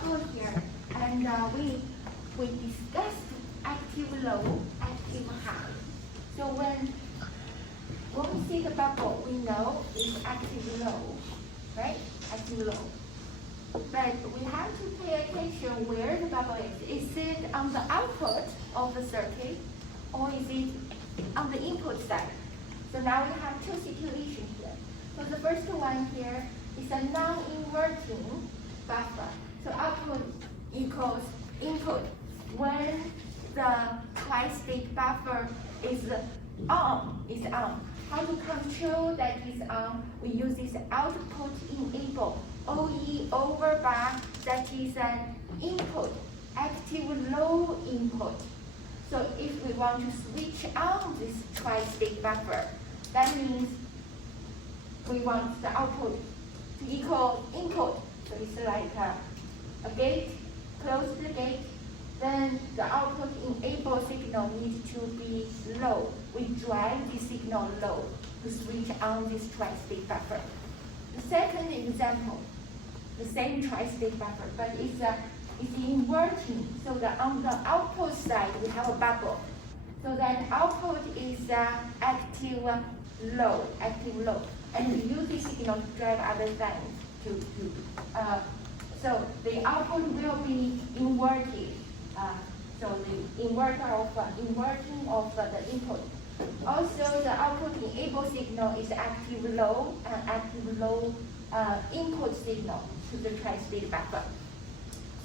bubble here, and we discussed active low, active high. So when we see the bubble, we know it's active low, right? Active low. But we have to pay attention where the bubble is. Is it on the output of the circuit, or is it on the input side? So now we have two situations here. So the first one here is a non-inverting buffer. So output equals input. When the tri-state buffer is on. How to control that is on? We use this output enable, OE over bar, that is an input, active low input. So if we want to switch on this tri-state buffer, that means we want the output to equal input. So it's like a gate, close the gate, then the output enable signal needs to be low. We drive the signal low to switch on this tri-state buffer. The second example, the same tri-state buffer, but it's inverting. So on the output side, we have a bubble. So that output is active low. And we use this signal to drive other things. So the output will be inverted. So the inverting of the input. Also, the output enable signal is active low and active low input signal to the tri-state buffer.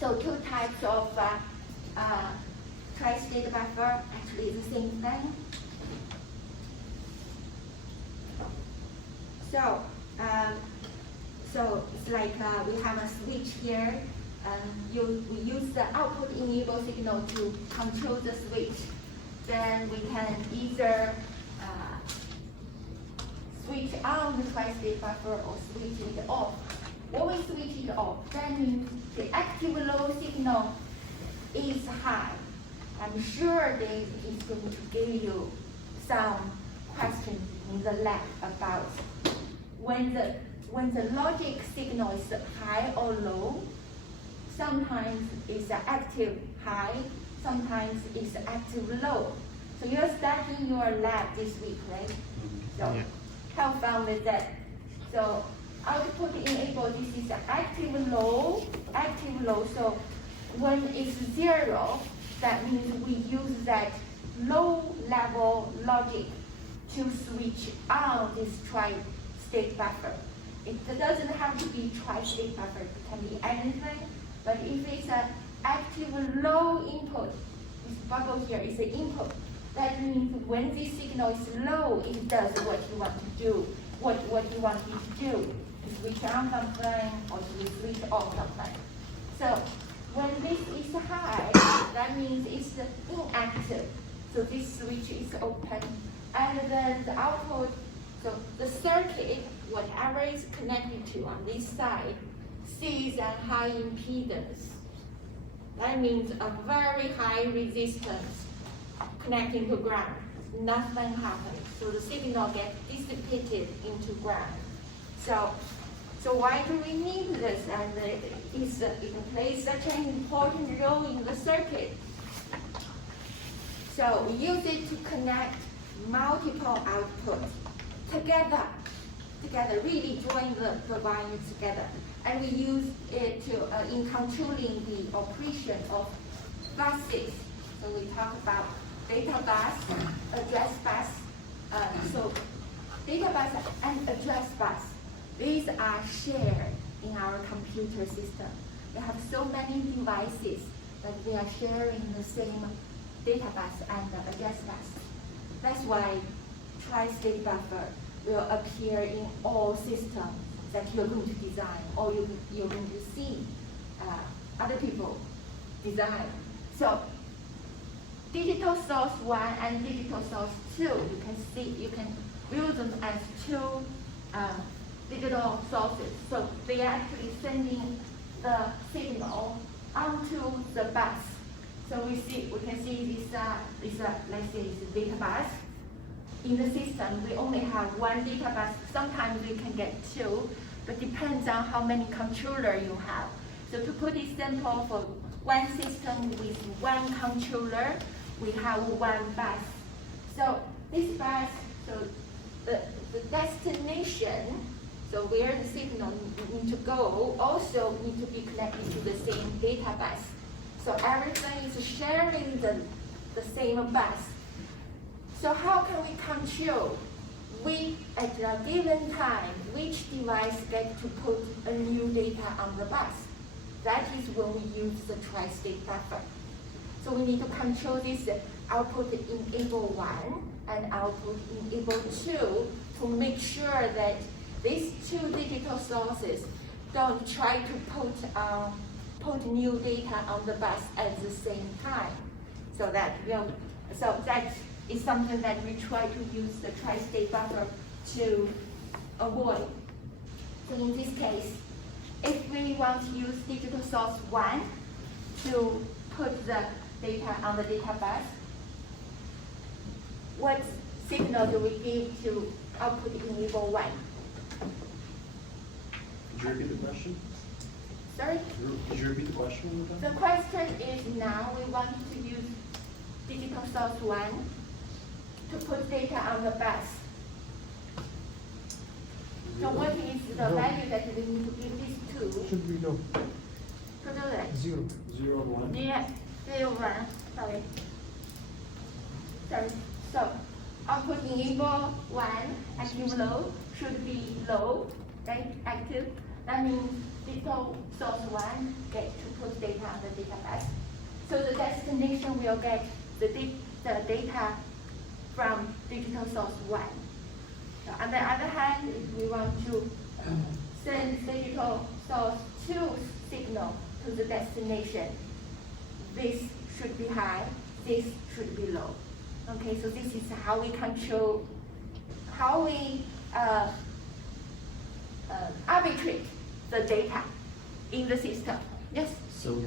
So two types of tri-state buffer, actually the same thing. So it's like we have a switch here. We use the output enable signal to control the switch. Then we can either switch on the tri-state buffer or switch it off. When we switch it off, that means the active low signal is high. I'm sure Dave is going to give you some questions in the lab about when the logic signal is high or low. Sometimes it's active high, sometimes it's active low. So you're starting your lab this week, right? So have fun with that. So output enable, this is active low. So when it's 0, that means we use that low level logic to switch on this tri-state buffer. It doesn't have to be tri-state buffer, it can be anything. But if it's an active low input, this bubble here is the input. That means when this signal is low, it does what you want to do. What you want it to do. To switch on something or to switch off something. So when this is high, that means it's inactive. So this switch is open. And then the output, so the circuit, whatever is connected to on this side, sees a high impedance. That means a very high resistance connecting to ground. Nothing happens. So the signal gets dissipated into ground. So why do we need this? And it plays such an important role in the circuit. So we use it to connect multiple outputs together, really join the wires together. And we use it to in controlling the operation of buses. So we talk about data bus, address bus. So data bus and address bus, these are shared in our computer system. We have so many devices that we are sharing the same data bus and address bus. That's why tri-state buffer will appear in all systems that you're going to design or you're going to see other people design. So digital source 1 and digital source 2, you can view them as two digital sources. So they are actually sending the signal onto the bus. So we can see this let's say it's a data bus. In the system, we only have one data bus. Sometimes we can get two, but depends on how many controllers you have. So to put it simple, for one system with one controller, we have one bus. So this bus, so the destination, so where the signal need to go, also need to be connected to the same data bus. So everything is sharing the same bus. So how can we control at a given time, which device gets to put a new data on the bus? That is when we use the Tristate Buffer. So we need to control this output enable 1 and output enable 2 to make sure that these two digital sources don't try to put new data on the bus at the same time. So that is something that we try to use the Tristate Buffer to avoid. So in this case, if we want to use digital source 1 to put the data on the data bus, what signal do we give to output enable 1? Could you repeat the question? Sorry? Could you repeat the question one more time? The question is now we want to use digital source 1 to put data on the bus. So what is the value that we need to give these two? Should be low. To do that? 0. 0 and 1? Yeah, 0, 1, sorry. So output enable 1, active low, should be low, right? Active. That means digital source 1 get to put data on the data bus. So the destination will get the data from digital source 1. So on the other hand, if we want to send digital source 2 signal to the destination, this should be high, this should be low. Okay, so this is how we control, how we arbitrate the data in the system. Yes? So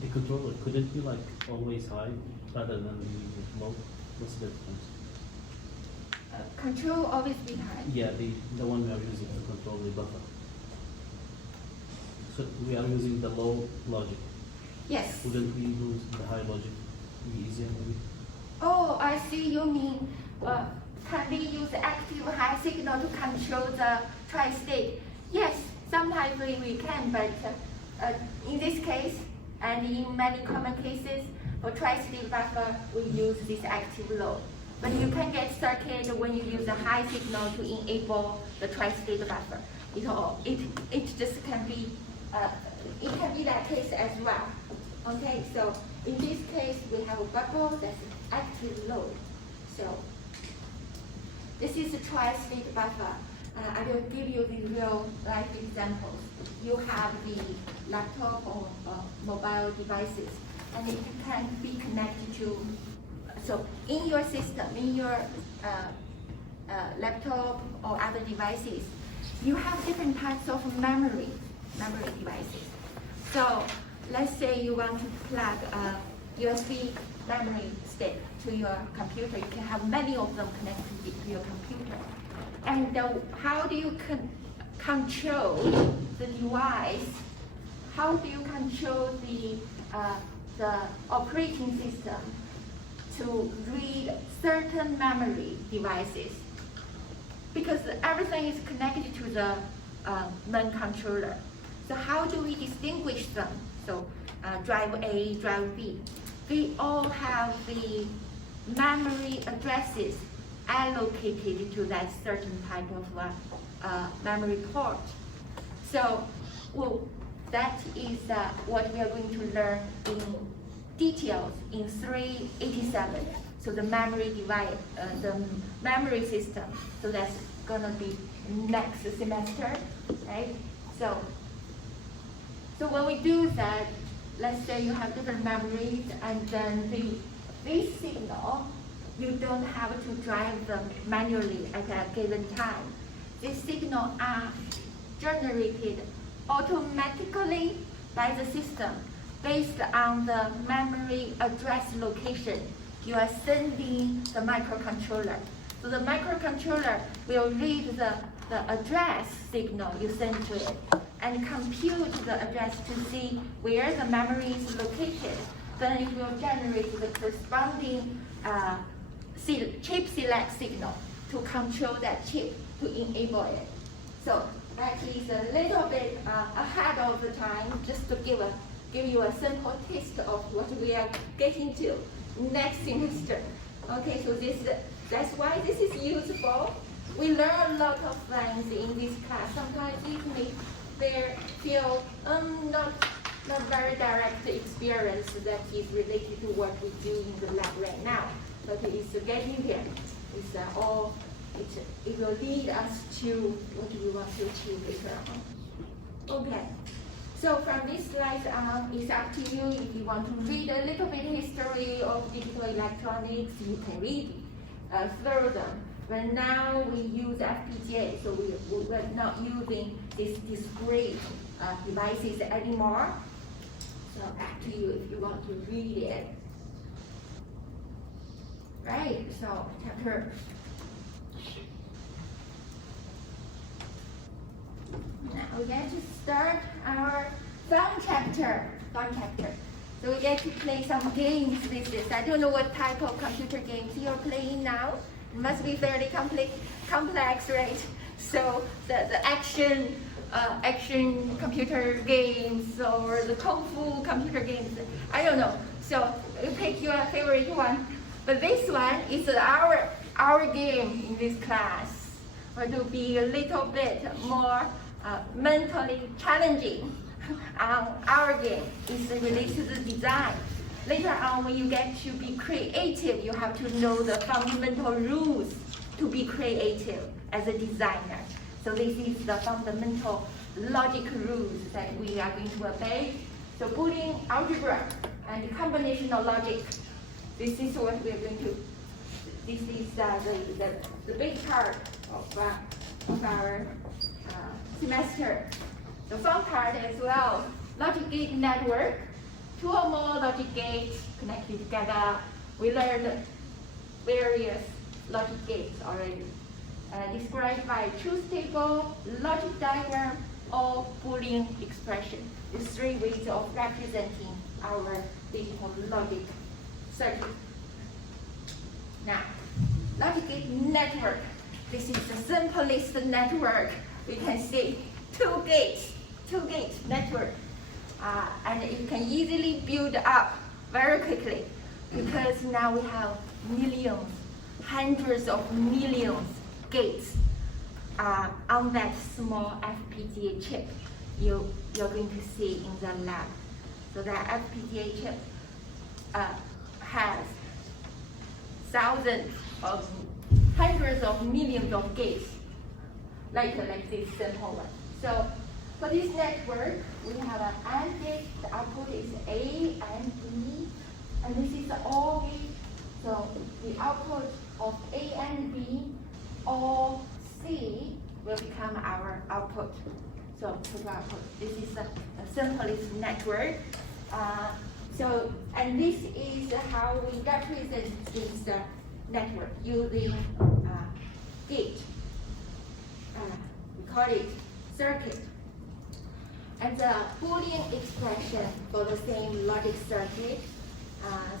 the controller, could it be like always high rather than low? What's the difference? Control always be high. Yeah, the one we are using to control the buffer. So we are using the low logic. Yes. Wouldn't we use the high logic? Be easier maybe? Oh, I see you mean, can we use active high signal to control the tri-state? Yes, sometimes we can, but in this case, and in many common cases, for Tristate Buffer, we use this active low. But you can get circuit when you use a high signal to enable the Tristate Buffer. It just can be, it can be that case as well. Okay, so in this case, we have a bubble that's active low. So this is a Tristate Buffer. I will give you the real life examples. You have the laptop or mobile devices, and it can be connected to, so in your system, in your laptop or other devices, you have different types of memory devices. So let's say you want to plug a USB memory stick to your computer. You can have many of them connected to your computer. And how do you control the device? How do you control the operating system to read certain memory devices? Because everything is connected to the main controller. So how do we distinguish them? So drive A, drive B. They all have the memory addresses allocated to that certain type of memory port. So, that is what we are going to learn in details in 387. So the memory device, the memory system. So that's gonna be next semester, right? So when we do that, let's say you have different memories, and then this signal, you don't have to drive them manually at a given time. These signals are generated automatically by the system based on the memory address location you are sending the microcontroller. So the microcontroller will read the address signal you send to it, and compute the address to see where the memory is located. Then it will generate the corresponding chip select signal to control that chip to enable it. So that is a little bit ahead of the time, just to give you a simple taste of what we are getting to next semester. Okay, so that's why this is useful. We learn a lot of things in this class. Sometimes it may feel not very direct experience that is related to what we do in the lab right now. But it's getting there. It's it will lead us to what we want to achieve later on. Okay. So from this slide on, it's up to you. If you want to read a little bit history of digital electronics, you can read further. But now we use FPGA, so we're not using these discrete devices anymore. So up to you if you want to read it. Right, so chapter. Now we get to start our fun chapter. So we get to play some games with this. I don't know what type of computer games you're playing now. It must be fairly complex, right? So the action computer games or the kung fu computer games, I don't know. So you pick your favorite one. But this one is our game in this class. It will be a little bit more mentally challenging. Our game is related to the design. Later on, when you get to be creative, you have to know the fundamental rules to be creative as a designer. So this is the fundamental logic rules that we are going to obey. So Boolean algebra and combinational logic. This is what we are going to. This is the big part of our semester. The fun part as well. Logic gate network. 2 or more logic gates connected together. We learned various logic gates already. Described by truth table, logic diagram, or Boolean expression. These 3 ways of representing our digital logic circuit. Now, logic gate network. This is the simplest network. We can see 2 gates network. And it can easily build up very quickly because now we have millions, hundreds of millions gates on that small FPGA chip you're going to see in the lab. So that FPGA chip has thousands of hundreds of millions of gates, like this simple one. So for this network, we have an AND gate. The output is A and B, and this is the OR gate. So the output of A and B or C will become our output. So total output. This is the simplest network. And this is how we represent this network using gate. We call it circuit. And the Boolean expression for the same logic circuit,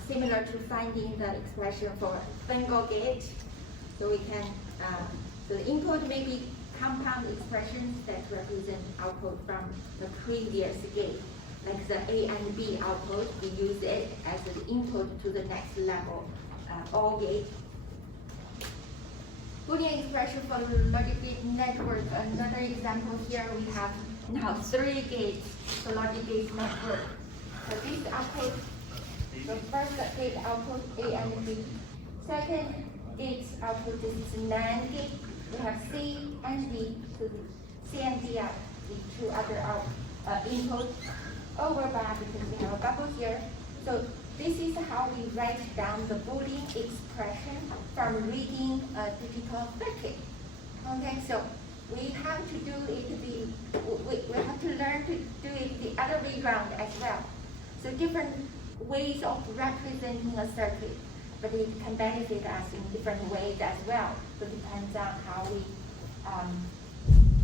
similar to finding the expression for single gate. So we can, so the input may be compound expressions that represent output from the previous gate. Like the A and B output, we use it as the input to the next level, OR gate. Boolean expression for the logic gate network. Another example here, we have now 3 gates, the logic gate network. So this output, the first gate output A and B. Second gate output, this is NAND gate. We have C and D. So C and D are the 2 other inputs. Overlap because we have a bubble here. So this is how we write down the Boolean expression from reading a digital circuit. Okay, so we have to do it we have to learn to do it the other way around as well. So different ways of representing a circuit, but it can benefit us in different ways as well. So it depends on how we,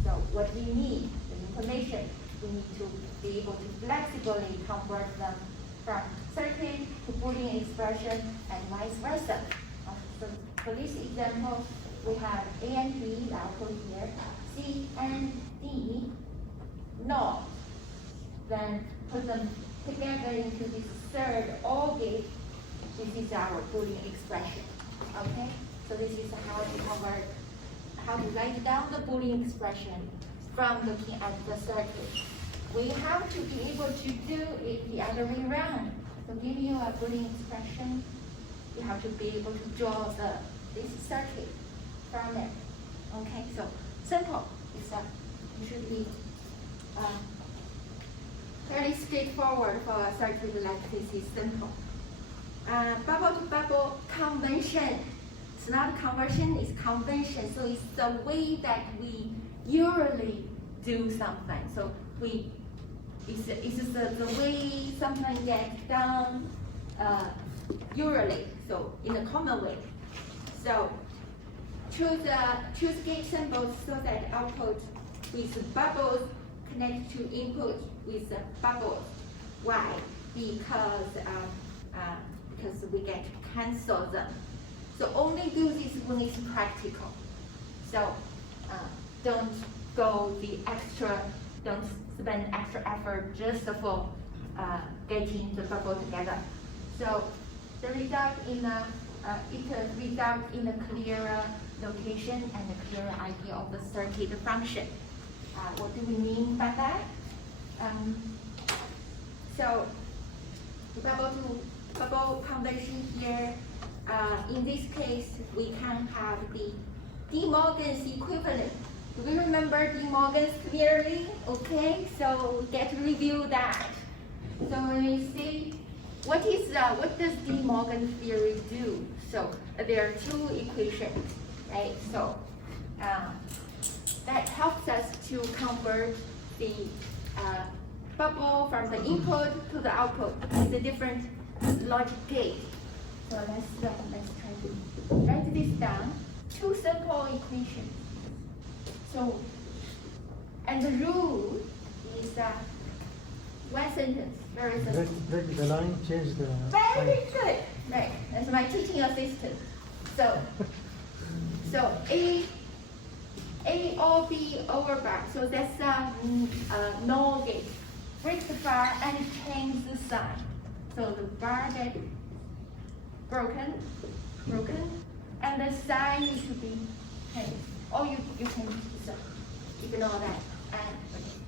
so what we need, the information. we need to be able to flexibly convert them from circuit to Boolean expression and vice versa. So for this example, we have A and B, the output here, C and D, not. Then put them together into this third OR gate. This is our Boolean expression. Okay? So this is how to convert, how to write down the Boolean expression from looking at the circuit. We have to be able to do it the other way around. So give you a Boolean expression, you have to be able to draw this circuit from it. Okay, so simple. It should be fairly straightforward for a circuit like this is simple. Bubble to bubble convention. It's not conversion, it's convention. So it's the way that we usually do something. So it's the way something gets done usually. So in a common way. So choose gate symbols so that output with bubbles connect to input with bubbles. Why? Because we get to cancel them. So only do this when it's practical. So don't spend extra effort just for getting the bubble together. So the result in a clearer location and a clearer idea of the circuit function. What do we mean by that? So the bubble conversion here. In this case, we can have the De Morgan's equivalent. Do we remember De Morgan's clearly? Okay, so we get to review that. So when we see what does De Morgan theory do? So there are two equations, right? So that helps us to convert the bubble from the input to the output with a different logic gate. So let's try to write this down. Two simple equations. So, and the rule is one sentence, very simple. Break the line, change the Very sign. good. Right. That's my teaching assistant. So A or B over bar. So that's NOR gate. Break the bar and change the sign. So the bar gets broken, and the sign needs to be changed. Or you can ignore that, and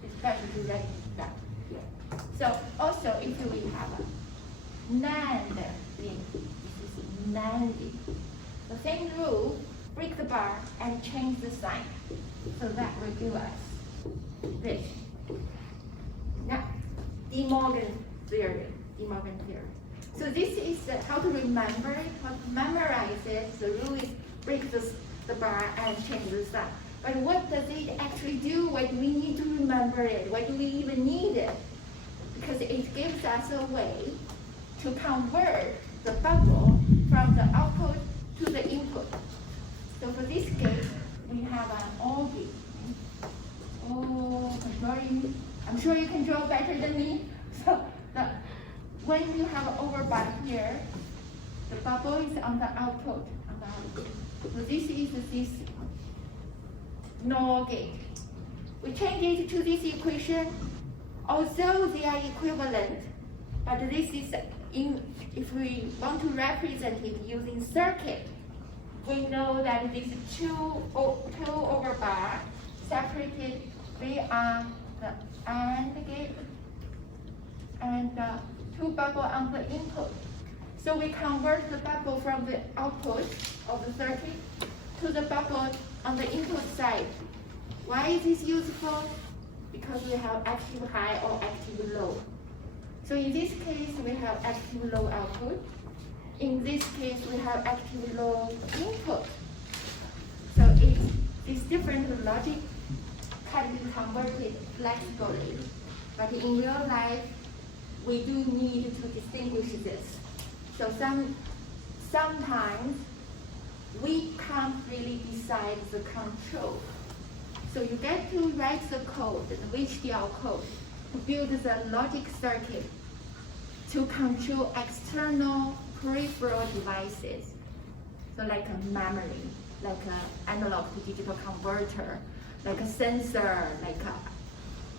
it's better to write it down here. So also, if we have a NAND gate, this is NAND gate. The same rule, break the bar and change the sign. So that will give us this. Now, De Morgan theory. So this is how to remember it, how to memorize it. The rule is break the bar and change the sign. But what does it actually do? Why do we need to remember it? Why do we even need it? Because it gives us a way to convert the bubble from the output to the input. So for this case, we have an OR gate. Oh, I'm sure you can draw better than me. So when you have an overbar here, the bubble is on the output. So this is this NOR gate. We change it to this equation. Although they are equivalent, but this is if we want to represent it using circuit, we know that these two over bar separated, they are the AND gate and the two bubble on the input. So we convert the bubble from the output of the circuit to the bubble on the input side. Why is this useful? Because we have active high or active low. So in this case, we have active low output. In this case, we have active low input. So it's different logic can be converted flexibly. But in real life, we do need to distinguish this. So sometimes we can't really decide the control. So you get to write the code, the HDL code, build the logic circuit to control external peripheral devices. So like a memory, like an analog to digital converter, like a sensor, like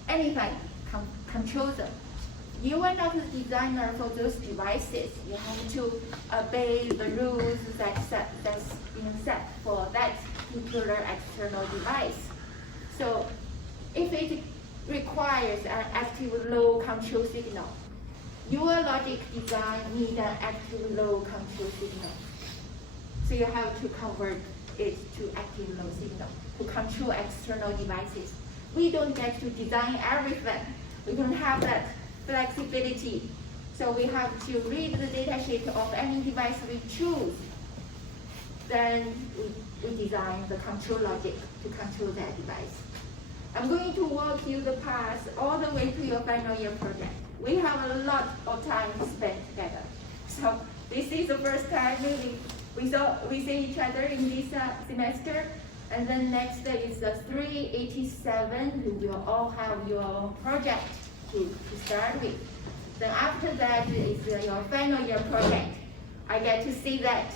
anything, control them. You are not the designer for those devices. You have to obey the rules that's been set for that particular external device. So if it requires an active low control signal, your logic design needs an active low control signal. So you have to convert it to active low signal to control external devices. We don't get to design everything. We don't have that flexibility. So we have to read the datasheet of any device we choose. Then we design the control logic to control that device. I'm going to walk you the path all the way to your final year project. We have a lot of time to spend together. So this is the first time really we see each other in this semester. And then next is 387. You will all have your project to start with. Then after that is your final year project. I get to see that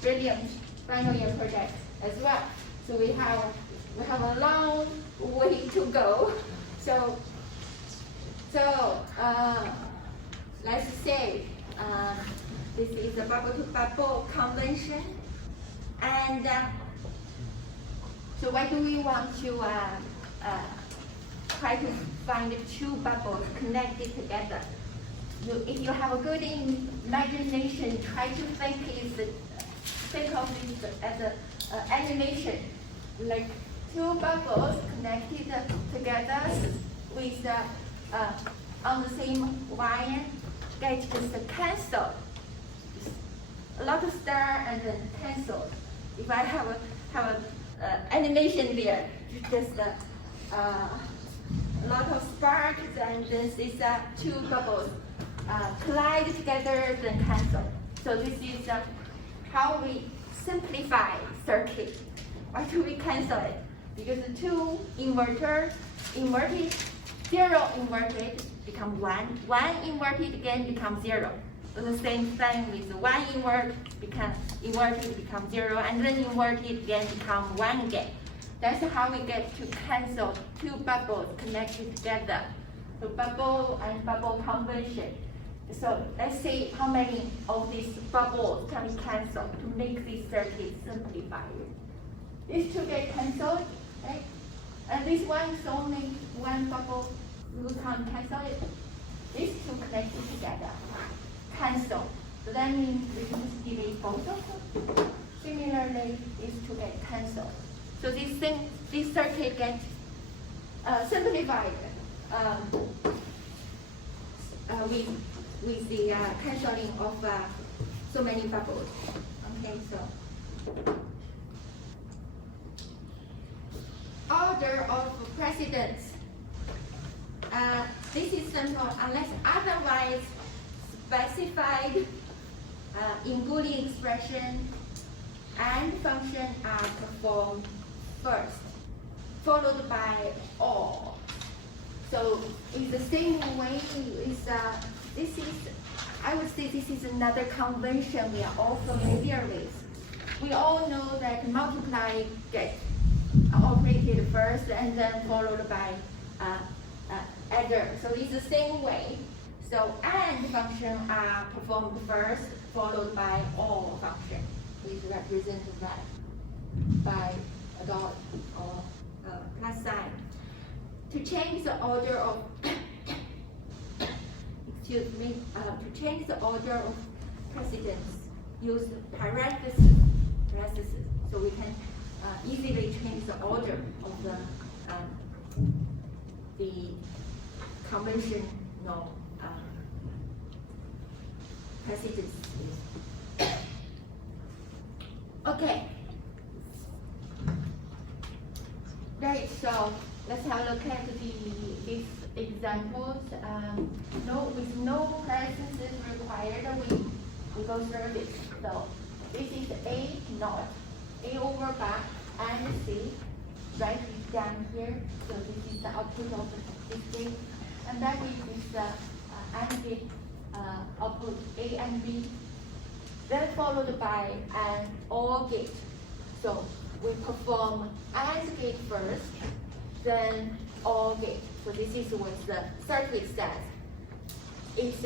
brilliant final year project as well. So we have a long way to go. So let's say this is a bubble-to-bubble convention, and so why do we want to try to find two bubbles connected together? If you have a good imagination, try to think of this as an animation, like two bubbles connected together with on the same wire, get just cancel. A lot of star and then cancel. If I have a animation there, just a lot of sparks, and this is two bubbles collide together, then cancel. So this is how we simplify circuit. Why do we cancel it? Because the two inverted, zero inverted become one, one inverted again becomes zero. So the same thing with one inverted become zero, and then inverted again become one again. That's how we get to cancel two bubbles connected together. So bubble and bubble conversion. So let's see how many of these bubbles can we cancel to make this circuit simplified. These two get cancelled, right? And this one is only one bubble, we can't cancel it. These two connected together, cancel. So that means we can just delete both of them. Similarly, these two get cancelled. So this circuit gets simplified with the cancelling of so many bubbles. Okay, so order of precedence. This is simple unless otherwise specified in Boolean expression, and function are performed first, followed by or. So in the same way, I would say this is another convention we are all familiar with. We all know that multiply gets operated first and then followed by adder. So it's the same way. So and function are performed first, followed by or function. Is represented by a dot or plus sign. To change the order of to change the order of precedence, use parentheses. So we can easily change the order of the conventional precedence. Okay. Right, so let's have a look at these examples. With no parentheses required, we go through this. So this is A naught, A over back, and C, right down here. So this is the output of the discrete. and that is the AND gate output A and B, then followed by an OR gate. So we perform AND gate first, then OR gate. So this is what the circuit says. It's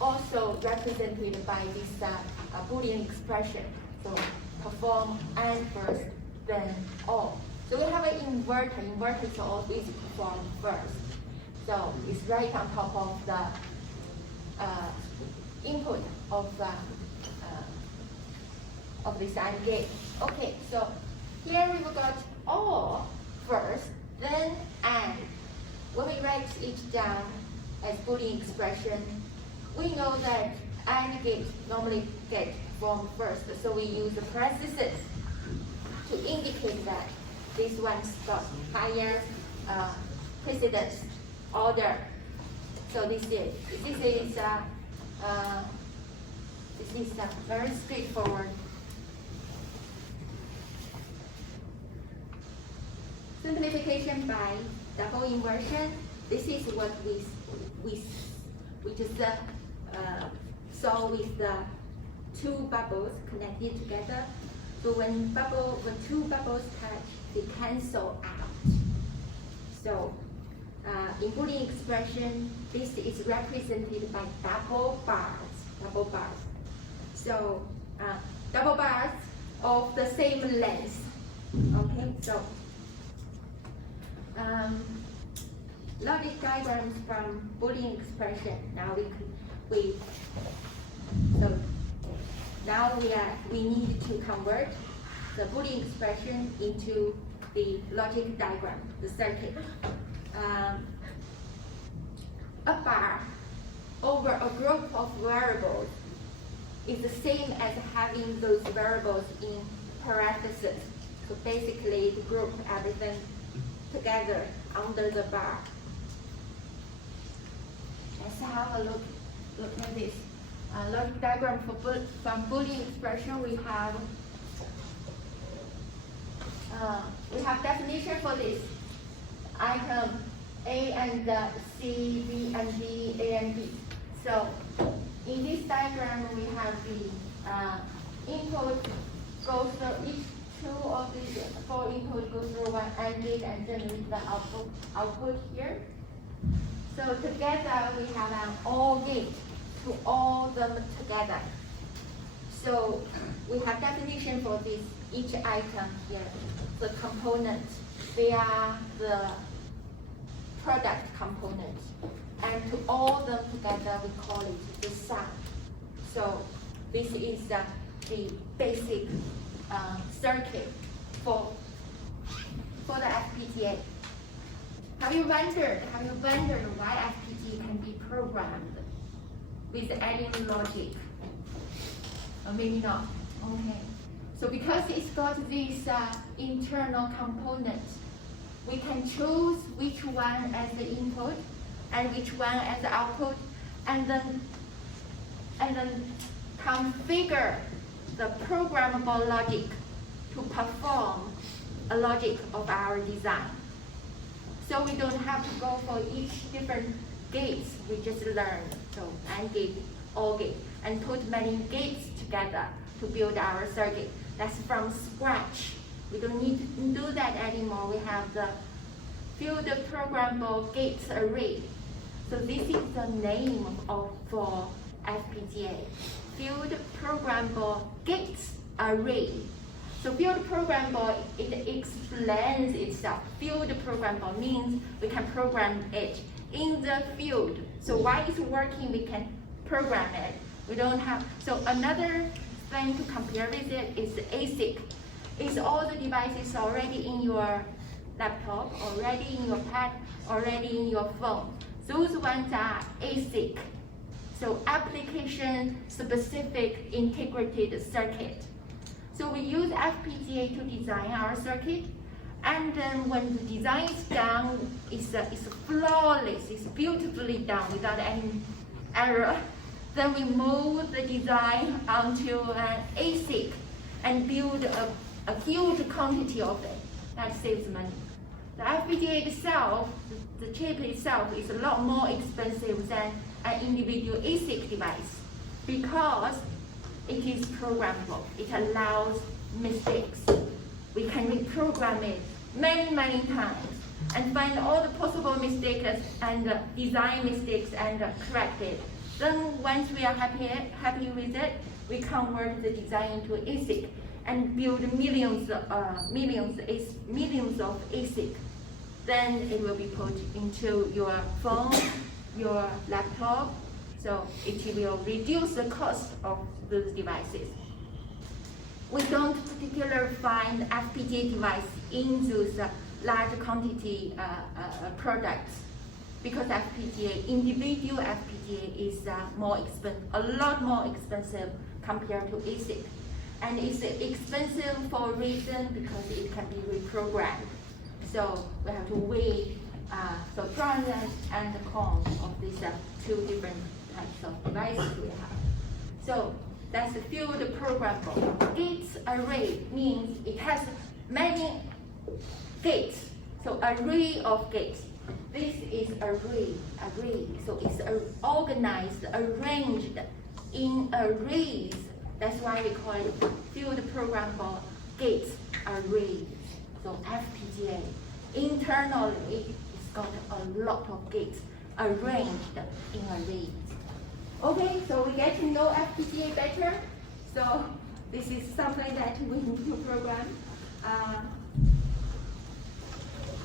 also represented by this Boolean expression. So perform AND first, then OR. So we have an inverter. Inverter is always perform first. So it's right on top of the input of this AND gate. Okay, so here we've got OR first, then AND. When we write it down as Boolean expression, we know that AND gate normally get formed first, so we use the parentheses to indicate that this one's got higher precedence order. So this is very straightforward. Simplification by double inversion. This is what we just saw with the two bubbles connected together. So when two bubbles touch, they cancel out. So in Boolean expression, this is represented by double bars. So double bars of the same length. Okay, so logic diagrams from Boolean expression. Now we need to convert the Boolean expression into the logic diagram, the circuit. A bar over a group of variables is the same as having those variables in parentheses. So basically, to group everything together under the bar. Let's have a look at this. Logic diagram from Boolean expression. We have definition for this item A and C, B and D, A and B. So in this diagram, we have the input goes through each two of these four input goes through one AND gate and generate the output here. So together we have an OR gate to all them together. So we have definition for this each item here. The components, they are the product components. And to all them together, we call it the sum. So this is the basic circuit for the FPGA. Have you wondered why FPGA can be programmed with any logic? Or maybe not. Okay. So because it's got these internal components, we can choose which one as the input and which one as the output, and then configure the programmable logic to perform a logic of our design. So we don't have to go for each different gates we just learned. So AND gate, OR gate, and put many gates together to build our circuit. That's from scratch. We don't need to do that anymore. We have the field programmable gates array. So this is the name for FPGA. Field programmable gates array. So field programmable, it explains itself. Field programmable means we can program it in the field. So while it's working, we can program it. We don't have, so another thing to compare with it is ASIC. It's all the devices already in your laptop, already in your pad, already in your phone. Those ones are ASIC. So application specific integrated circuit. So we use FPGA to design our circuit, and then when the design is done, it's flawless, it's beautifully done without any error. Then we move the design onto an ASIC and build a huge quantity of it. That saves money. The FPGA itself, the chip itself, is a lot more expensive than an individual ASIC device because it is programmable. It allows mistakes. We can reprogram it many times and find all the possible mistakes and design mistakes and correct it. Then once we are happy with it, we convert the design into ASIC and build millions of ASIC. Then it will be put into your phone, your laptop, so it will reduce the cost of those devices. We don't particularly find FPGA device in those large quantity products because individual FPGA is a lot more expensive compared to ASIC. And it's expensive for a reason because it can be reprogrammed. So we have to weigh the pros and the cons of these two different types of devices we have. So that's the field programmable. Gates array means it has many gates. So array of gates. This is array. So it's organized, arranged in arrays. That's why we call it field programmable gates array. So FPGA. Internally, it's got a lot of gates arranged in arrays. Okay, so we get to know FPGA better. So this is something that we need to program.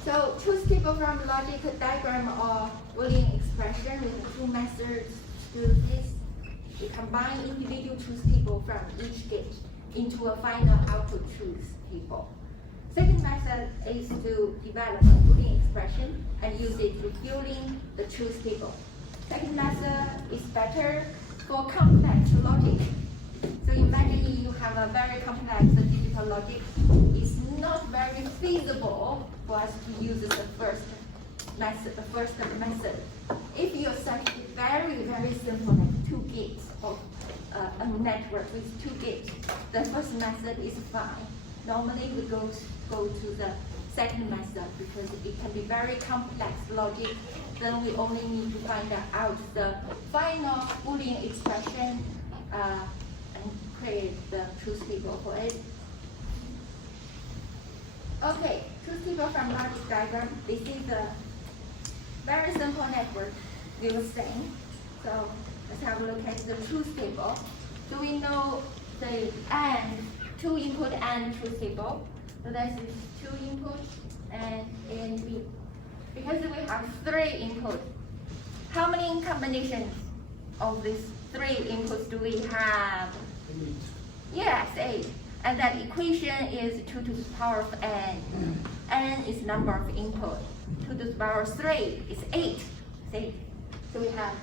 So truth table from logic diagram or Boolean expression with two methods to do this. We combine individual truth table from each gate into a final output truth table. Second method is to develop a Boolean expression and use it refueling the truth table. Second method is better for complex logic. So imagine you have a very complex digital logic. It's not very feasible for us to use the first method. If your circuit is very simple, like 2 gates of a network with 2 gates, the first method is fine. Normally we go to the second method because it can be very complex logic. Then we only need to find out the final Boolean expression and create the truth table for it. Okay, truth table from logic diagram. This is a very simple network we were saying. So let's have a look at the truth table. Do we know the AND, 2 input AND truth table? So that is 2 inputs and A and B. Because we have 3 inputs, how many combinations of these 3 inputs do we have? Yes, 8. And that equation is 2 to the power of n. N is number of input. 2 to the power of 3 is 8. So we have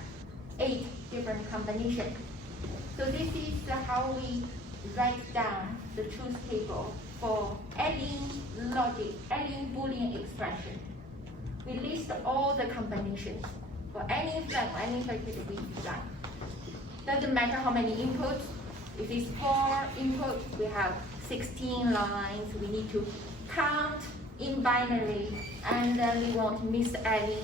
8 different combinations. So this is how we write down the truth table for any logic, any Boolean expression. We list all the combinations for any flag, any circuit we design. Doesn't matter how many inputs. If it's 4 inputs, we have 16 lines. We need to count in binary, and then we won't miss any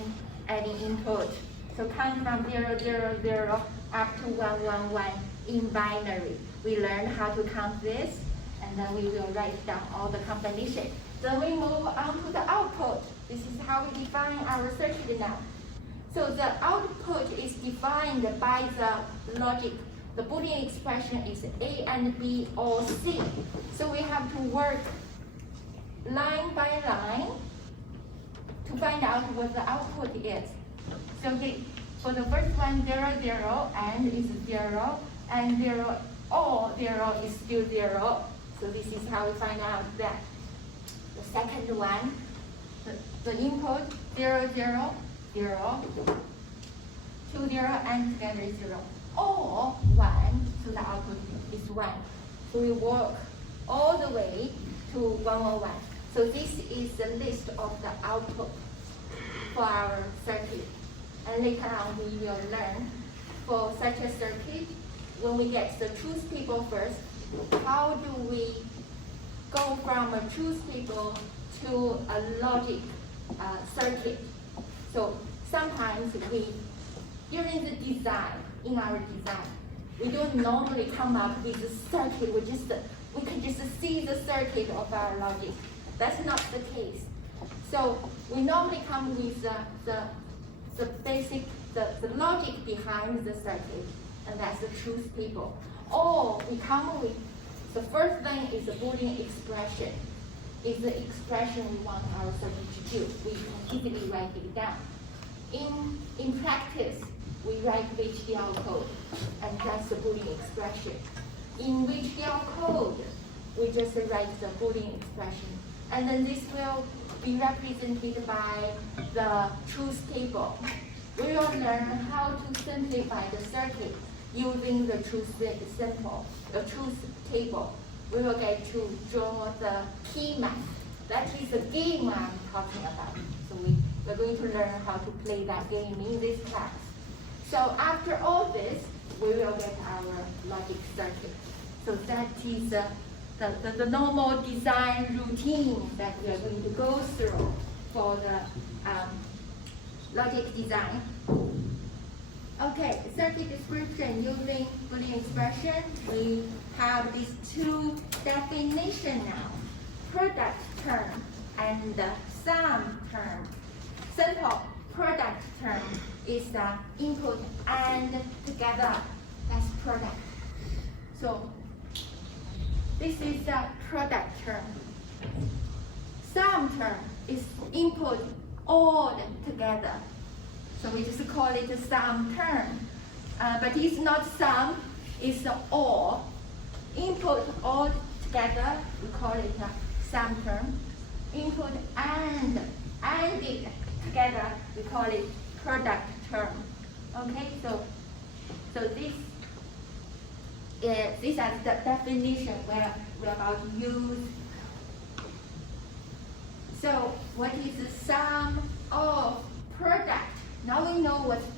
input. So count from 0, 0, 0 up to 1, 1, 1 in binary. We learn how to count this, and then we will write down all the combinations. Then we move on to the output. This is how we define our circuit now. So the output is defined by the logic. The Boolean expression is A and B or C. So we have to work line by line to find out what the output is. So for the first one, 0, 0, and is 0, and 0, all 0 is still 0. So this is how we find out that. The second one, the input 0, 0, 0, 2, 0, and together is 0. Or 1, so the output is 1. So we work all the way to 1, 1, 1. So this is the list of the output for our circuit. And later on we will learn for such a circuit, when we get the truth table first, how do we go from a truth table to a logic circuit. So sometimes during the design, in our design, we don't normally come up with a circuit. We can just see the circuit of our logic. That's not the case. So we normally come with the basic, the logic behind the circuit, and that's the truth table. Or we come with, the first thing is the Boolean expression. It's the expression we want our circuit to do. We can easily write it down. In practice, we write HDL code, and that's the Boolean expression. In HDL code, we just write the Boolean expression. And then this will be represented by the truth table. We will learn how to simplify the circuit using the truth table. We will get to draw the key map. That is the game I'm talking about. So we're going to learn how to play that game in this class. So after all this, we will get our logic circuit. So that is the normal design routine that we are going to go through for the logic design. Okay, circuit description using Boolean expression. We have these two definitions now. Product term and the sum term. Simple product term is the input and together, that's product. So this is the product term. Sum term is input all together. So we just call it a sum term. But it's not sum, it's the all. Input all together, we call it a sum term. Input and it together, we call it product term. Okay, so these are the definition we're about to use. So what is the sum of product? Now we know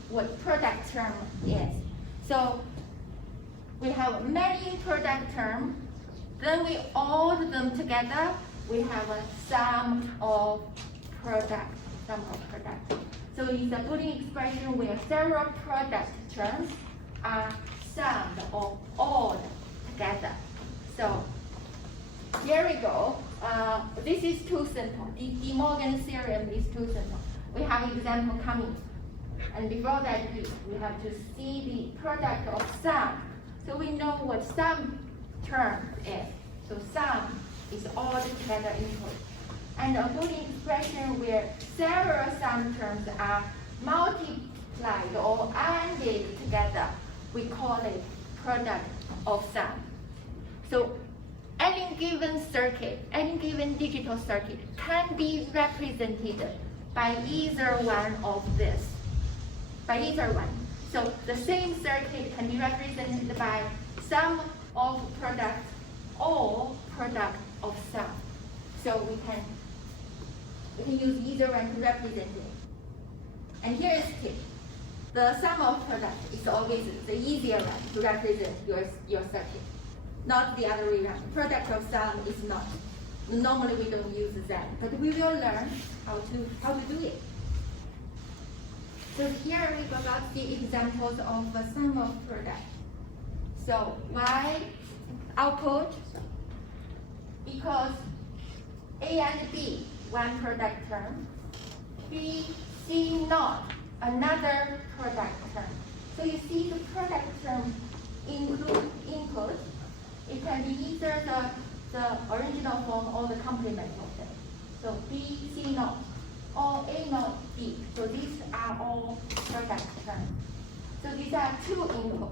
what product term is. So we have many product terms. Then we add them together. We have a sum of product. So it's a Boolean expression where several product terms are summed or added together. So here we go. This is too simple. The De Morgan theorem is too simple. We have an example coming. And before that, we have to see the product of sum. So we know what sum term is. So sum is all together input. And a Boolean expression where several sum terms are multiplied or ANDed together, we call it product of sum. So any given circuit, any given digital circuit can be represented by either one of this. By either one. So the same circuit can be represented by sum of product or product of sum. So we can use either one to represent it. And here is tip. The sum of product is always the easier one to represent your circuit, not the other way around. Product of sum is not. Normally we don't use that, but we will learn how to do it. So here we got the examples of a sum of product. So Y output, because A and B, one product term, B, C naught, another product term. So you see the product term include input. It can be either the original form or the complement of it. So B, C naught, or A naught, B. So these are all product terms. So these are two inputs.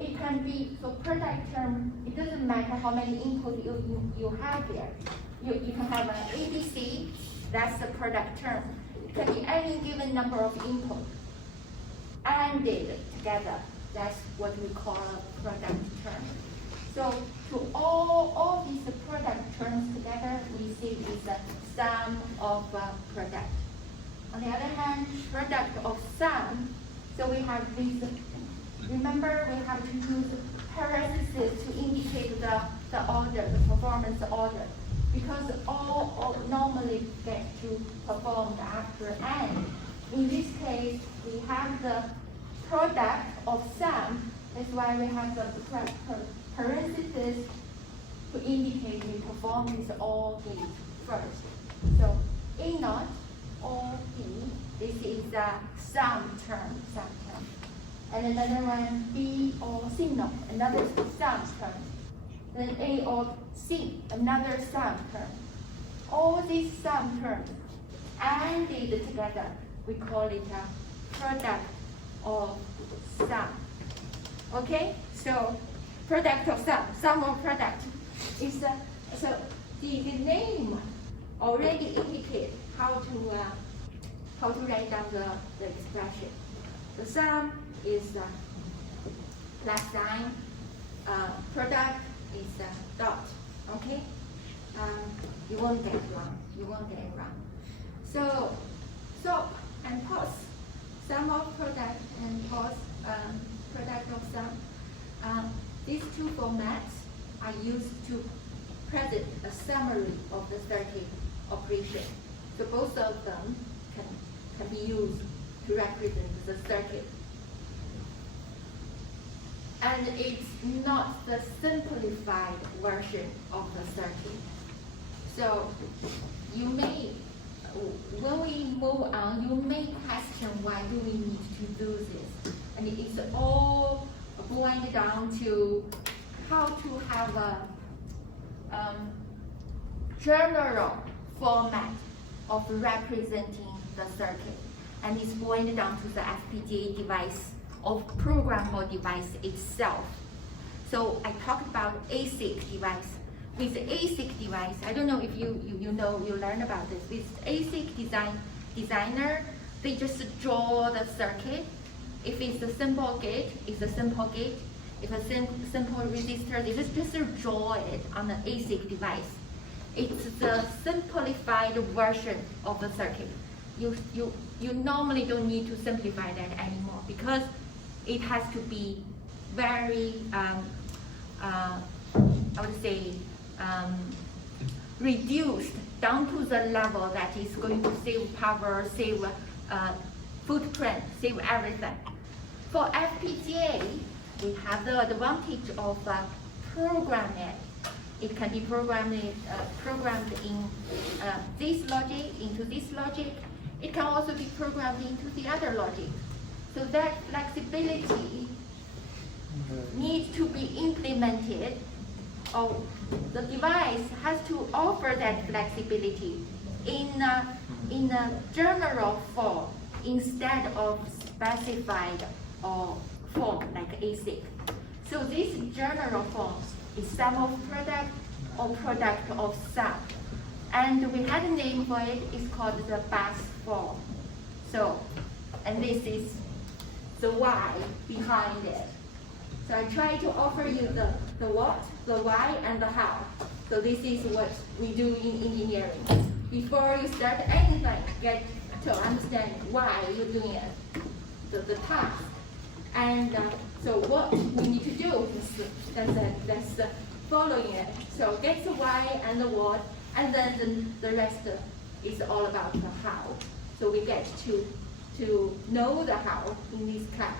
It can be, so product term, it doesn't matter how many inputs you have there. You can have an ABC, that's the product term. It can be any given number of inputs. ANDed together, that's what we call a product term. So to all these product terms together, we see is the sum of product. On the other hand, product of sum, so we have this, remember we have to use parentheses to indicate the order, the performance order, because all normally get to performed product of sum. That's why we have the parenthesis to indicate we perform this OR gate first. So A naught OR B, this is the sum term. And another one B or C naught, another sum term. Then A or C, another sum term. All these sum terms added together, we call it a product of sum. Okay, so product of sum of product is so the name already indicate how to write down the expression. The sum is plus sign, product is dot. Okay, you won't get it wrong. So SOP and POS, sum of product and POS, product of sum. These two formats are used to present a summary of the circuit operation. So both of them can be used to represent the circuit. And it's not the simplified version of the circuit. So you may, when we move on, you may question why do we need to do this? And it's all boiled down to how to have a general format of representing the circuit. And it's boiled down to the FPGA device or programmable device itself. So I talked about ASIC device. With the ASIC device, I don't know if you learn about this. With ASIC designer, they just draw the circuit. If it's a simple gate, it's a simple gate. If a simple resistor, they just draw it on the ASIC device. It's the simplified version of the circuit. You normally don't need to simplify that anymore because it has to be very, I would say, reduced down to the level that is going to save power, save footprint, save everything. For FPGA, we have the advantage of programming it. It can be programmed in this logic, into this logic. It can also be programmed into the other logic. So that flexibility needs to be implemented, or the device has to offer that flexibility in a general form instead of specified or form like ASIC. So this general form is sum of product or product of sum. And we had a name for it, it's called the bus form. So, and this is the why behind it. So I try to offer you the what, the why, and the how. So this is what we do in engineering. Before you start anything, get to understand why you're doing it, the task. And so what we need to do is that's following it. So get the why and the what, and then the rest is all about the how. So we get to know the how in this class.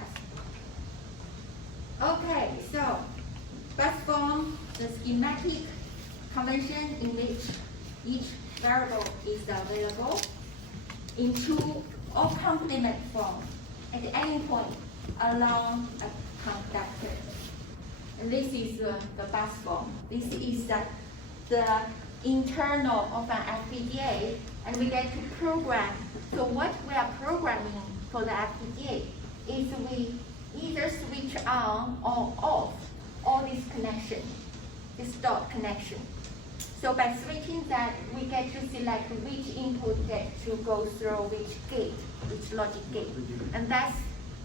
Okay, so bus form, the schematic convention in which each variable is available in two or complement form at any point along a conductor. And this is the bus form. This is the internal of an FPGA, and we get to program. So what we are programming for the FPGA is we either switch on or off all these connections, this dot connection. So by switching that, we get to select which input get to go through which gate, which logic gate. And that's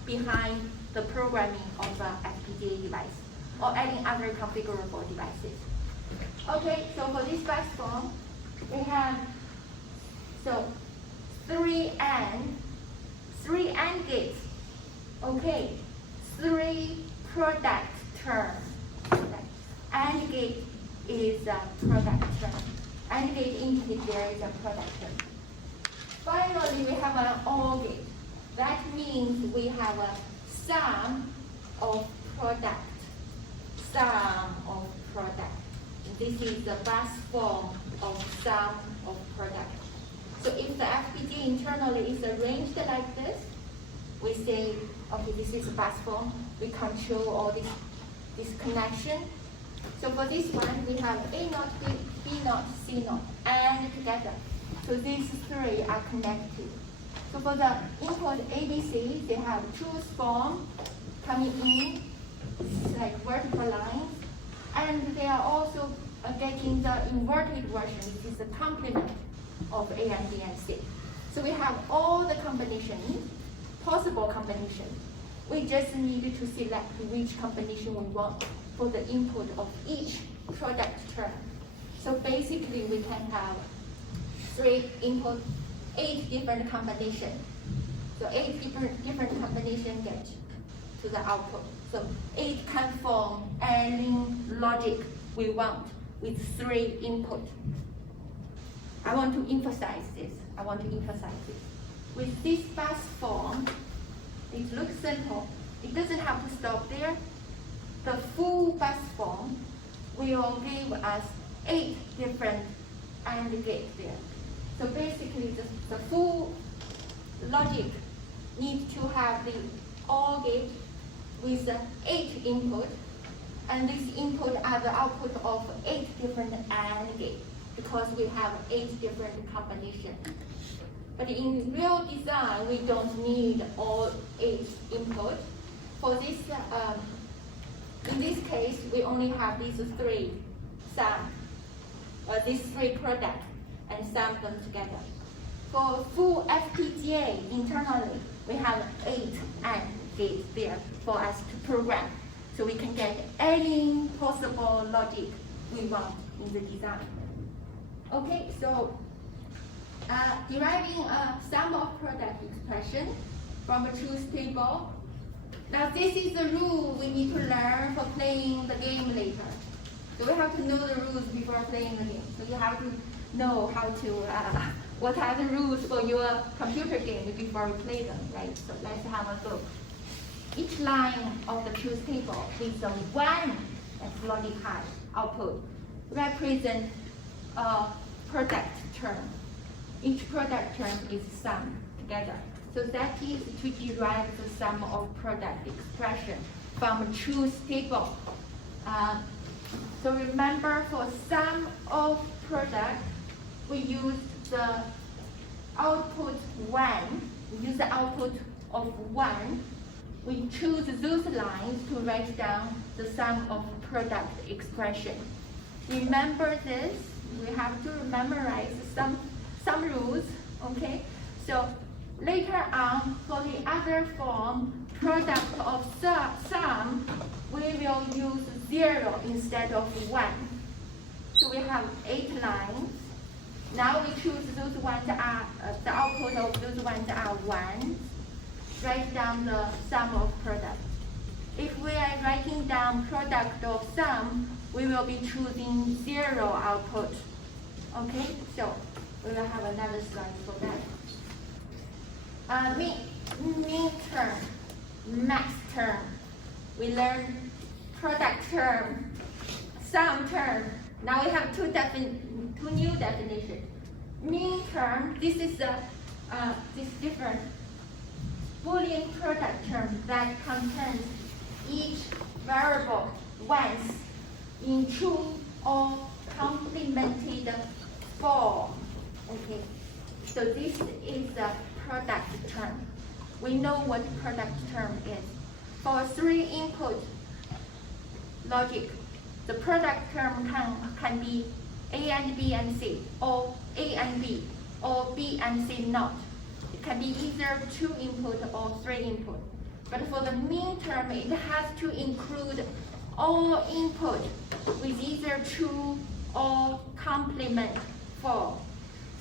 behind the programming of an FPGA device or any other configurable devices. Okay, so for this bus form, we have three AND gates. Okay, 3 product terms. AND gate is a product term. AND gate indicates there is a product term. Finally, we have an OR gate. That means we have a sum of product. Sum of product. This is the bus form of sum of product. So if the FPGA internally is arranged like this, we say, okay, this is a bus form. We control all this connection. So for this one, we have A naught, B naught, C naught, and together. So these three are connected. So for the input ABC, they have truth form coming in, like vertical lines, and they are also getting the inverted version, which is the complement of A and B and C. So we have all the combinations, possible combinations. We just need to select which combination we want for the input of each product term. So basically we can have 3 input, 8 different combinations. So 8 different combinations get to the output. So 8 can form any logic we want with 3 input. I want to emphasize this. With this bus form, it looks simple. It doesn't have to stop there. The full bus form will give us 8 different AND gates there. So basically, the full logic needs to have the OR gate with 8 input, and this input are the output of 8 different AND gates because we have 8 different combinations. But in real design, we don't need all 8 input. For this, in this case, we only have these 3 these 3 products and sum them together. For full FPGA internally, we have 8 AND gates there for us to program, so we can get any possible logic we want in the design. Okay, so deriving a sum of product expression from a truth table. Now this is the rule we need to learn for playing the game later. So we have to know the rules before playing the game. So you have to know how to, what are the rules for your computer game before we play them, right? So let's have a look. Each line of the truth table with the 1 as logic high output represents a product term. Each product term is summed together. So that is to derive the sum of product expression from a truth table. So remember, for sum of product, we use the output 1. We use the output of 1. We choose those lines to write down the sum of product expression. Remember this. We have to memorize some rules. Okay. So later on, for the other form, product of sum, we will use 0 instead of 1. So we have 8 lines. Now we choose those ones are, the output of those ones are 1. Write down the sum of product. If we are writing down product of sum, we will be choosing 0 output. Okay, so we will have another slide for that. Min term, max term. We learn product term, sum term. Now we have two new definitions. Min term, this is this different Boolean product term that contains each variable once in true or complemented form. Okay, so this is the product term. We know what product term is. For 3 input logic, the product term can be A and B and C, or A and B, or B and C not. It can be either 2 input or 3 input. But for the min term, it has to include all input with either true or complement form.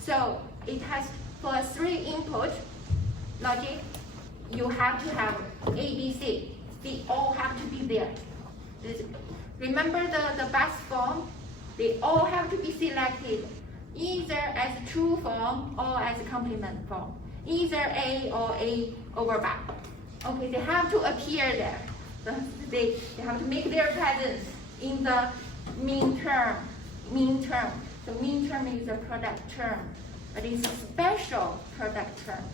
So it has, for a 3 input logic, you have to have A, B, C. They all have to be there. Remember the bus form? They all have to be selected either as true form or as complement form. Either A or A over bar. Okay, they have to appear there. So they have to make their presence in the mean term. The mean term is a product term, but it's a special product term.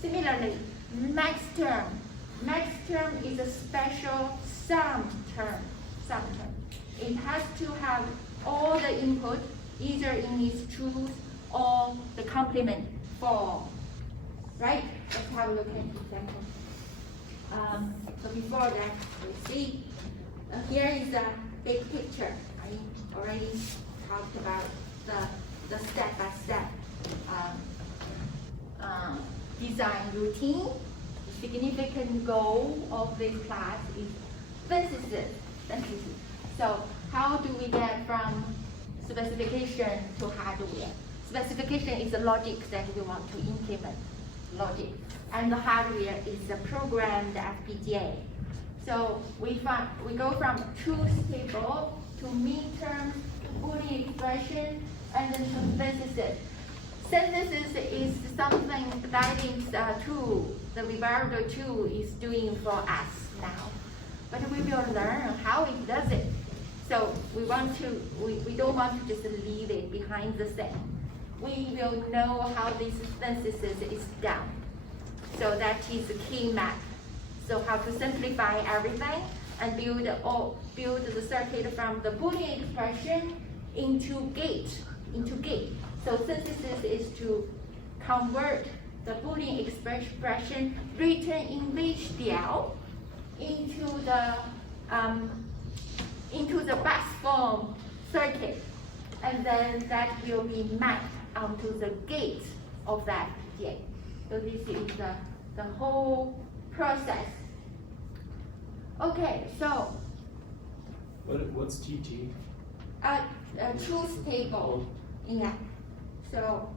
Similarly, max term. Max term is a special sum term. It has to have all the input either in its truth or the complement form. Right? Let's have a look at an example. So before that, we see here is a big picture. I already talked about the step-by-step design routine. The significant goal of this class is synthesis. So how do we get from specification to hardware? Specification is the logic that we want to implement. Logic. And the hardware is the programmed FPGA. So we go from truth table to mean terms, to Boolean expression, and then to synthesis. Synthesis is something that is tool, the Vivaldo tool is doing for us now. But we will learn how it does it. So we don't want to just leave it behind the scene. We will know how this synthesis is done. So that is the key map. So how to simplify everything and build the circuit from the Boolean expression into gate. So synthesis is to convert the Boolean expression written in HDL into the bus form circuit, and then that will be mapped onto the gate of that FPGA. So this is the whole process. Okay, so What's TT? truth table. Yeah. So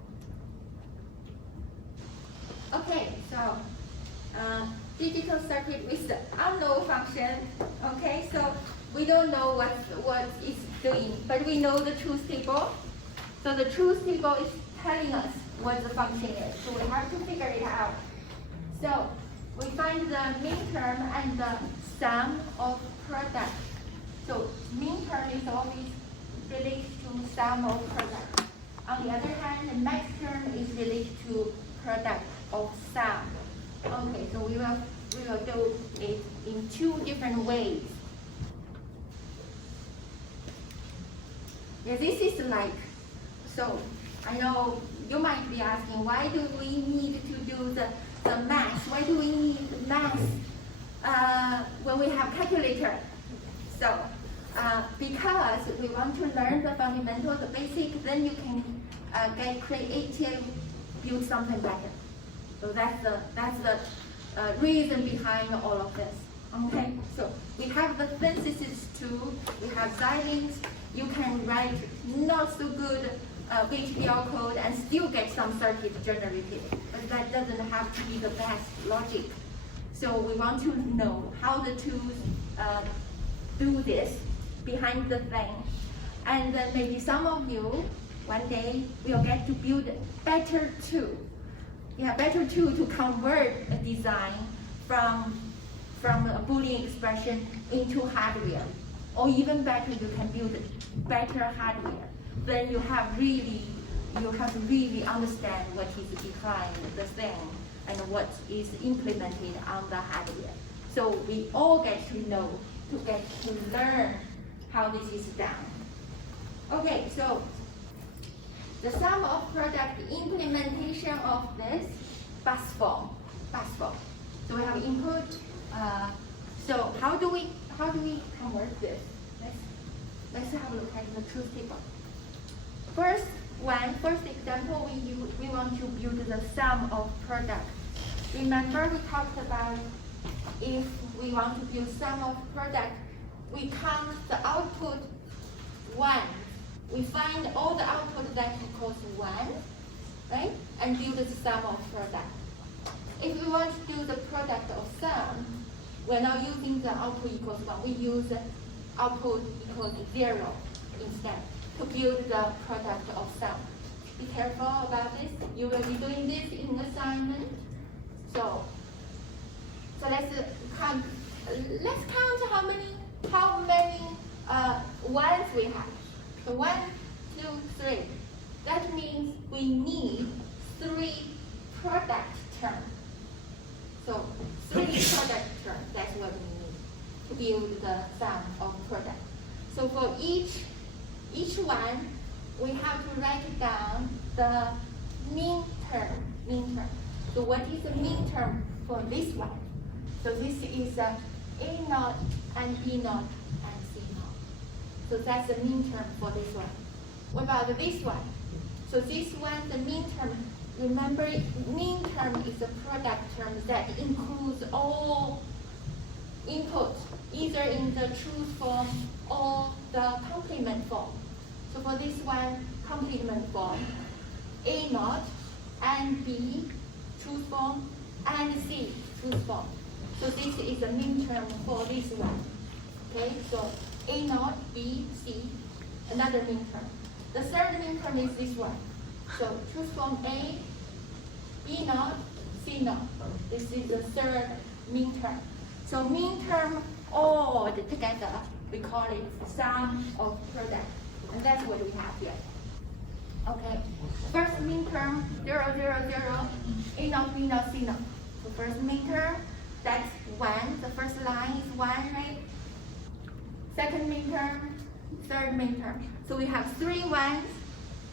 okay, so digital circuit with the unknown function. Okay, so we don't know what it's doing, but we know the truth table. So the truth table is telling us what the function is. So we have to figure it out. So we find the mean term and the sum of product. So mean term is always related to sum of product. On the other hand, the max term is related to product of sum. Okay, so we will do it in two different ways. Yeah, this is like, so I know you might be asking, why do we need to do the math? Why do we need math when we have calculator? So because we want to learn the fundamental, the basic, then you can get creative, build something better. So that's the reason behind all of this. Okay, so we have the synthesis tool, we have Xilinx. You can write not so good HDL code and still get some circuit generated, but that doesn't have to be the best logic. So we want to know how the tools do this behind the thing. And then maybe some of you one day will get to build better tool. Yeah, better tool to convert a design from a Boolean expression into hardware. Or even better, you can build better hardware. Then you have to really understand what is behind the thing and what is implemented on the hardware. So we all get to know, to learn how this is done. Okay, so the sum of product implementation of this bus form. So we have input. So how do we convert this? Let's have a look at the truth table. First example, we want to build the sum of product. Remember we talked about if we want to build sum of product, we count the output 1. We find all the output that equals 1, right? And build the sum of product. If we want to do the product of sum, we're not using the output equals 1. We use output equals 0 instead to build the product of sum. Be careful about this. You will be doing this in assignment. So So let's count. Let's count how many ones we have. So 1, 2, 3. That means we need 3 product terms. So 3 product terms. That's what we need to build the sum of product. So for each one, we have to write down the mean term. So what is the mean term for this one? So this is A naught and B naught and C naught. So that's the mean term for this one. What about this one? So this one, the mean term, remember mean term is a product term that includes all inputs, either in the truth form or the complement form. So for this one, complement form, A naught and B, truth form, and C, truth form. So this is the mean term for this one. Okay, so A naught, B, C, another mean term. The third mean term is this one. So truth form A, B naught, C naught. This is the third mean term. So mean term all together, we call it sum of product. And that's what we have here. Okay. First mean term 0, 0, 0, A naught, B naught, C naught. So first mean term, that's 1. The first line is 1, right? Second mean term, third mean term. So we have 3 ones.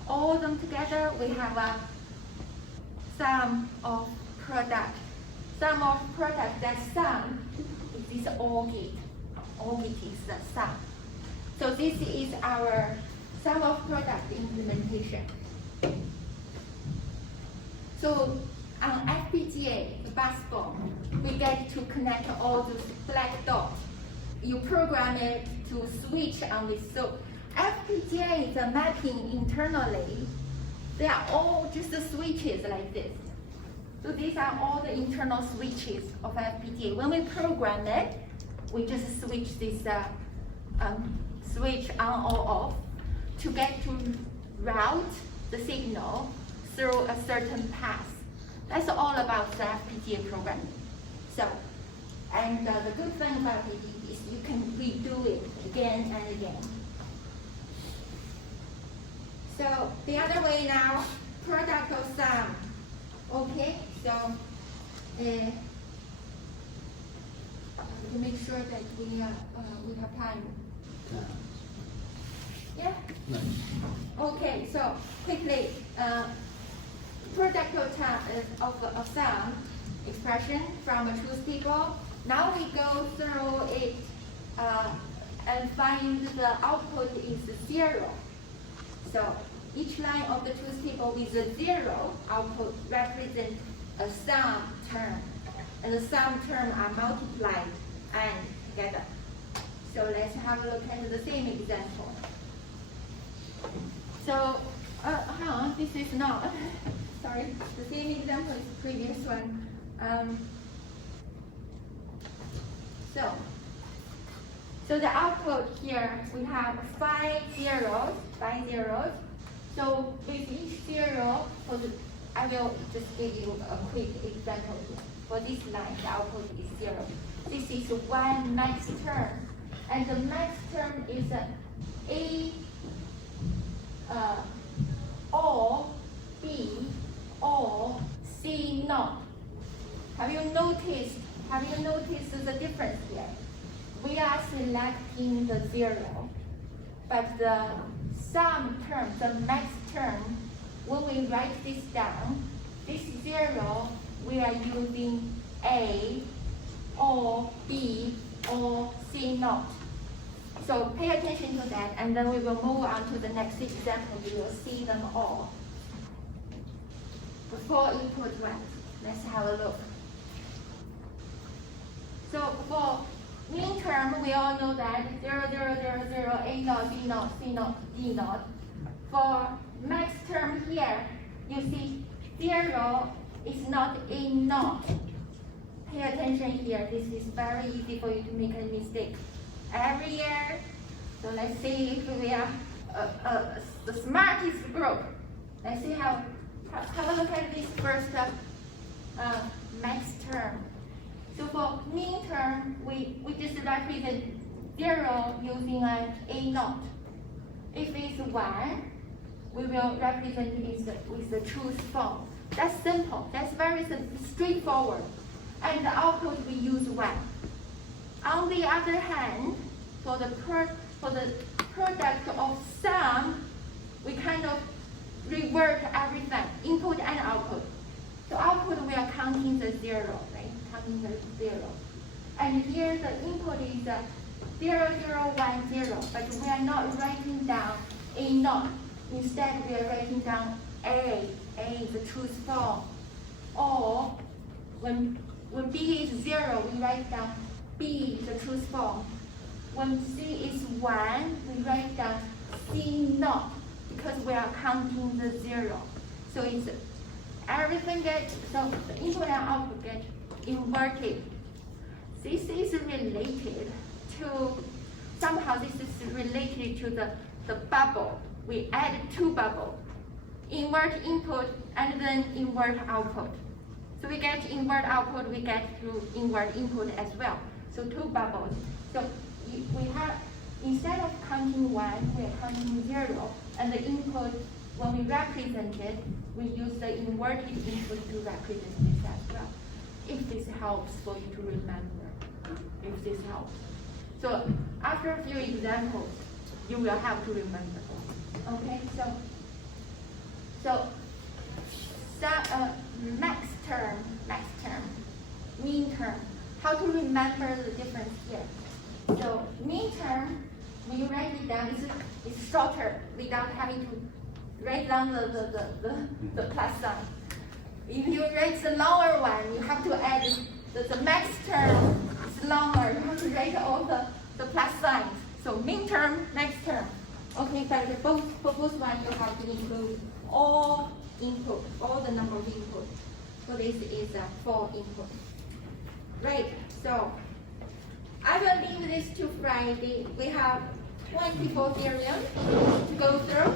All of them together, we have a sum of product. Sum of product, that sum is this OR gate. OR gate is the sum. So this is our sum of product implementation. So on FPGA, the bus form, we get to connect all those black dots. You program it to switch on this. So FPGA, the mapping internally, they are all just the switches like this. So these are all the internal switches of FPGA. When we program it, we just switch this switch on or off to get to route the signal through a certain path. That's all about the FPGA programming. So, and the good thing about it is you can redo it again and again. So the other way now, product of sum. Okay, so to make sure that we have time. Yeah. Nice. Okay, so quickly, product of sum expression from a truth table. Now we go through it and find the output is 0. So each line of the truth table with a 0 output represents a sum term, and the sum term are multiplied and together. So let's have a look at the same example. So, this is not, sorry, the same example as the previous one. So the output here, we have 5 zeros. So with each 0, I will just give you a quick example here. For this line, the output is 0. This is one max term, and the max term is A or B or C naught. Have you noticed the difference here? We are selecting the 0, but the sum term, the max term, when we write this down, this 0, we are using A or B or C naught. So pay attention to that, and then we will move on to the next example. You will see them all. The 4 input ones. Let's have a look. So for mean term, we all know that 0, 0, 0, 0, A naught, B naught, C naught, D naught. For max term here, you see 0 is not A naught. Pay attention here. This is very easy for you to make a mistake. Every year, so let's see if we are the smartest group. Let's see have a look at this first max term. So for mean term, we just represent 0 using an A naught. If it's 1, we will represent it with the truth form. That's simple. That's very straightforward. And the output we use 1. On the other hand, for the product of sum, we kind of revert everything, input and output. So output we are counting the 0, right? Counting the 0. And here the input is 0, 0, 1, 0, but we are not writing down A naught. Instead, we are writing down A is the truth form. Or when B is 0, we write down B, the truth form. When C is 1, we write down C naught because we are counting the 0. So it's everything so the input and output get inverted. This is related to, somehow this is related to the bubble. We add 2 bubbles. Invert input and then invert output. So we get invert output, we get through invert input as well. So 2 bubbles. So we have, instead of counting 1, we are counting 0. And the input, when we represent it, we use the inverted input to represent this as well. If this helps for you to remember, if this helps. So after a few examples, you will have to remember. Okay, so max term, mean term. How to remember the difference here? So mean term, when you write it down, it's shorter without having to write down the plus sign. If you write the longer one, you have to add the max term. It's longer. You have to write all the plus signs. So mean term, max term. Okay, but for both one, you have to include all input, all the number of input. So this is 4 input. Right, so I will leave this to Friday. We have 24 theorems to go through.